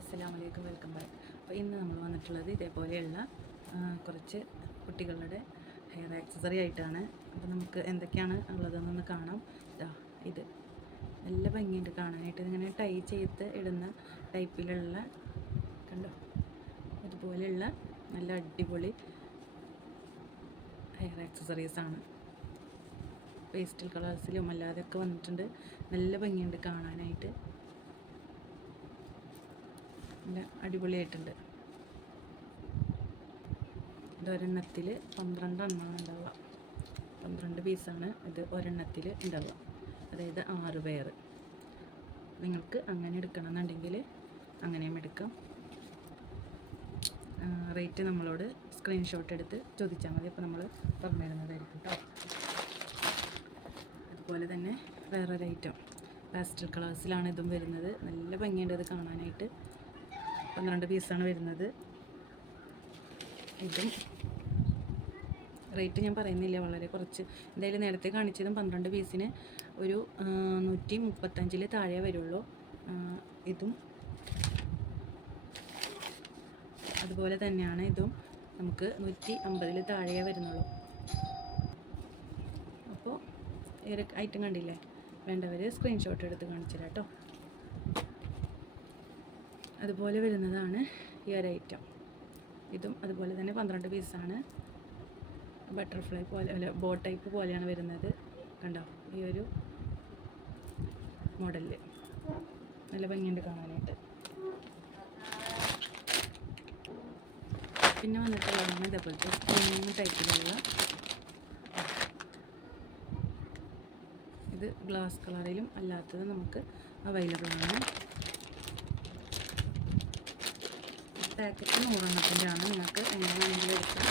അസ്സലാമു വലൈക്കും welcome back. അപ്പോൾ ഇന്ന് നമ്മൾ വന്നിട്ടുള്ളത് ഇതേപോലെയുള്ള കുറച്ച് കുട്ടികളുടെ ഹെയർ ആക്സസറി ആയിട്ടാണ്. അപ്പോൾ നമുക്ക് എന്തൊക്കെയാണ് ഉള്ളതെന്നൊന്ന് കാണാം. ഇതാ ഇത്. നല്ല ഭംഗിയുണ്ട് കാണാനായിട്ട്. ഇങ്ങനെ ടൈ ചെയ്ത് ഇടുന്ന ടൈപ്പിലുള്ള കണ്ടോ? ഇതുപോലെയുള്ള നല്ല അടിപൊളി ഹെയർ ആക്സസറീസ് ആണ്. പേസ്റ്റൽ കളേഴ്സിലും അല്ലാതെയൊക്കെ വന്നിട്ടുണ്ട്. നല്ല ഭംഗിയുണ്ട് കാണാനായിട്ട്. നല്ല അടിപൊളിയായിട്ടുണ്ട്. ഇത് ഒരെണ്ണത്തിൽ പന്ത്രണ്ട് എണ്ണമാണ് ഉണ്ടാവുക. പന്ത്രണ്ട് പീസാണ് ഇത് ഒരെണ്ണത്തിൽ ഉണ്ടാവുക. അതായത് ആറ് പേർ നിങ്ങൾക്ക് അങ്ങനെ എടുക്കണം എന്നുണ്ടെങ്കിൽ അങ്ങനെയും എടുക്കാം. റേറ്റ് നമ്മളോട് സ്ക്രീൻഷോട്ട് എടുത്ത് ചോദിച്ചാൽ മതി. അപ്പോൾ നമ്മൾ പറഞ്ഞു തരുന്നതായിരിക്കും കേട്ടോ അതുപോലെ തന്നെ വേറൊരു ഐറ്റം പാസ്റ്റൽ കളേഴ്സിലാണ് ഇതും വരുന്നത്. നല്ല ഭംഗിയുണ്ട് ഇത് കാണാനായിട്ട്. പന്ത്രണ്ട് പീസാണ് വരുന്നത്. ഇതും റേറ്റ് ഞാൻ പറയുന്നില്ല വളരെ കുറച്ച്. എന്തായാലും നേരത്തെ കാണിച്ചതും പന്ത്രണ്ട് പീസിന് ഒരു നൂറ്റി മുപ്പത്തഞ്ചിൽ താഴെ വരുള്ളൂ. ഇതും അതുപോലെ തന്നെയാണ് ഇതും. നമുക്ക് നൂറ്റി അമ്പതിൽ താഴെ വരുന്നുള്ളൂ. അപ്പോൾ ഈ ഐറ്റം കണ്ടില്ലേ? വേണ്ടവർ സ്ക്രീൻഷോട്ട് എടുത്ത് കാണിച്ചില്ല കേട്ടോ. അതുപോലെ വരുന്നതാണ് ഈ ഒരു ഐറ്റം ഇതും അതുപോലെ തന്നെ പന്ത്രണ്ട് പീസാണ് ബട്ടർഫ്ലൈ പോലെ അല്ല ബോ ടൈപ്പ് പോലെയാണ് വരുന്നത്. കണ്ടോ? ഈ ഒരു മോഡലിൽ നല്ല ഭംഗിയുണ്ട് കാണാനായിട്ട്. പിന്നെ വന്നിട്ടുള്ളതാണ് ഇതേപോലത്തെ സ്പ്രിങ് ടൈപ്പിലുള്ള ഇത് ഗ്ലാസ് കളറിലും അല്ലാത്തത് നമുക്ക് അവൈലബിൾ ആണ്. പാക്കറ്റ് നൂറെണ്ണത്തിന്റെ ആണ് നിങ്ങൾക്ക് എങ്ങനെ വേണമെങ്കിലും എടുക്കാം.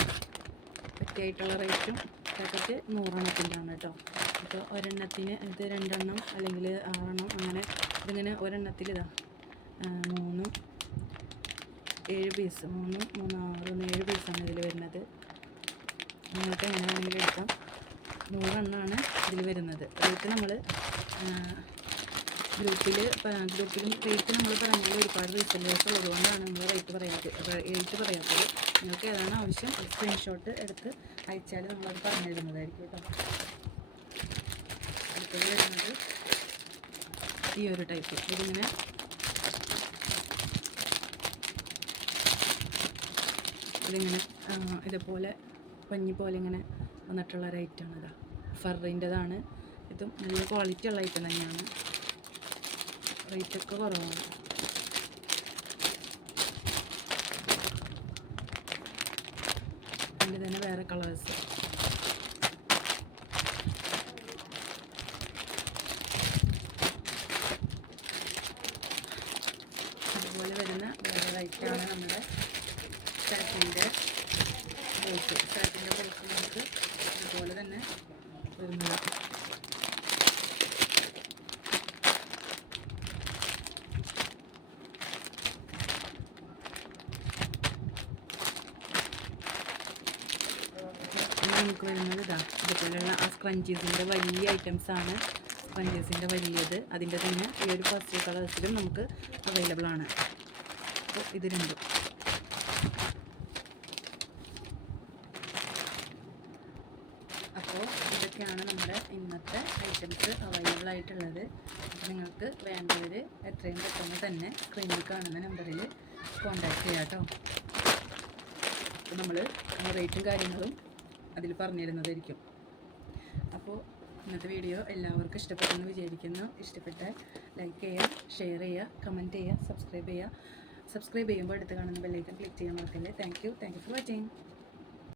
പറ്റിയായിട്ടുള്ള റേറ്റും പാക്കറ്റ് നൂറെണ്ണത്തിന്റെ ആണ് കേട്ടോ. അപ്പോൾ ഒരെണ്ണത്തിന് ഇത് രണ്ടെണ്ണം അല്ലെങ്കിൽ ആറെണ്ണം അങ്ങനെ ഇതിങ്ങനെ ഒരെണ്ണത്തിൽ ഇതാ മൂന്ന് ഏഴ് പീസ് മൂന്നും മൂന്ന് ആറ് ഏഴ് പീസാണ് ഇതിൽ വരുന്നത്. നിങ്ങൾക്ക് എങ്ങനെ വേണമെങ്കിലും എടുക്കാം. നൂറെണ്ണമാണ് ഇതിൽ വരുന്നത്. റേറ്റ് നമ്മൾ ഗ്രൂപ്പിൽ ഗ്രൂപ്പിലും റേറ്റ് നമ്മൾ പറഞ്ഞാൽ ഒരുപാട് റീസെല്ലേഴ്സ് ഉള്ളതുകൊണ്ടാണ് നമ്മൾ റേറ്റ് പറയാത്തത്. റേറ്റ് പറയാത്തത്. നിങ്ങൾക്ക് ഏതാണ് ആവശ്യം സ്ക്രീൻഷോട്ട് എടുത്ത് അയച്ചാൽ നമ്മളത് പറഞ്ഞു തരുന്നതായിരിക്കും കേട്ടോ വരുന്നത് ഈ ഒരു ടൈപ്പ് ഇതിങ്ങനെ ഇതിങ്ങനെ ഇതുപോലെ പഞ്ഞി പോലെ ഇങ്ങനെ വന്നിട്ടുള്ള ഒരു ഐറ്റമാണ് ഇതാ. ഫറിന്റെതാണ് ഇതും നല്ല ക്വാളിറ്റി ഉള്ള ഐറ്റം തന്നെയാണ്. റേറ്റൊക്കെ കുറവാണ് അതിന്റെ തന്നെ വേറെ കളേഴ്സ് അതുപോലെ വരുന്ന വേറെ ഐറ്റമാണ് നമ്മുടെ ഷർട്ടിന്റെ ബോക്സ് ഷർട്ടിന്റെ ബോക്സ് നമുക്ക് അതുപോലെ തന്നെ വരുന്നത്. നമുക്ക് വരുന്നത് ഇതാ ഇതുപോലെയുള്ള ആ സ്ക്രഞ്ചീസിന്റെ വലിയ ഐറ്റംസ് ആണ്. സ്ക്രഞ്ചീസിന്റെ വലിയത്. അതിന്റെ തന്നെ ഈ ഒരു ഫസ്റ്റ് കളേഴ്സിലും നമുക്ക് അവൈലബിൾ ആണ്. അപ്പോൾ ഇത് രണ്ടും. അപ്പോൾ ഇതൊക്കെയാണ് നമ്മുടെ ഇന്നത്തെ ഐറ്റംസ് അവൈലബിൾ ആയിട്ടുള്ളത്. നിങ്ങൾക്ക് വേണ്ടവർ എത്രയും പെട്ടെന്ന് തന്നെ സ്ക്രീനിൽ കാണുന്ന നമ്പറിൽ കോൺടാക്ട് ചെയ്യാം കേട്ടോ. അപ്പോൾ നമ്മൾ റേറ്റും കാര്യങ്ങളും അതിൽ പറഞ്ഞു തരുന്നതായിരിക്കും അപ്പോൾ ഇന്നത്തെ വീഡിയോ എല്ലാവർക്കും ഇഷ്ടപ്പെട്ടെന്ന് വിചാരിക്കുന്നു. ഇഷ്ടപ്പെട്ടാൽ ലൈക്ക് ചെയ്യുക ഷെയർ ചെയ്യുക കമന്റ് ചെയ്യുക സബ്സ്ക്രൈബ് ചെയ്യുക. സബ്സ്ക്രൈബ് ചെയ്യുമ്പോൾ എടുത്ത് കാണുന്ന ബെല്ലൈക്കൺ ക്ലിക്ക് ചെയ്യാൻ മറക്കല്ലേ. Thank you thank you for watching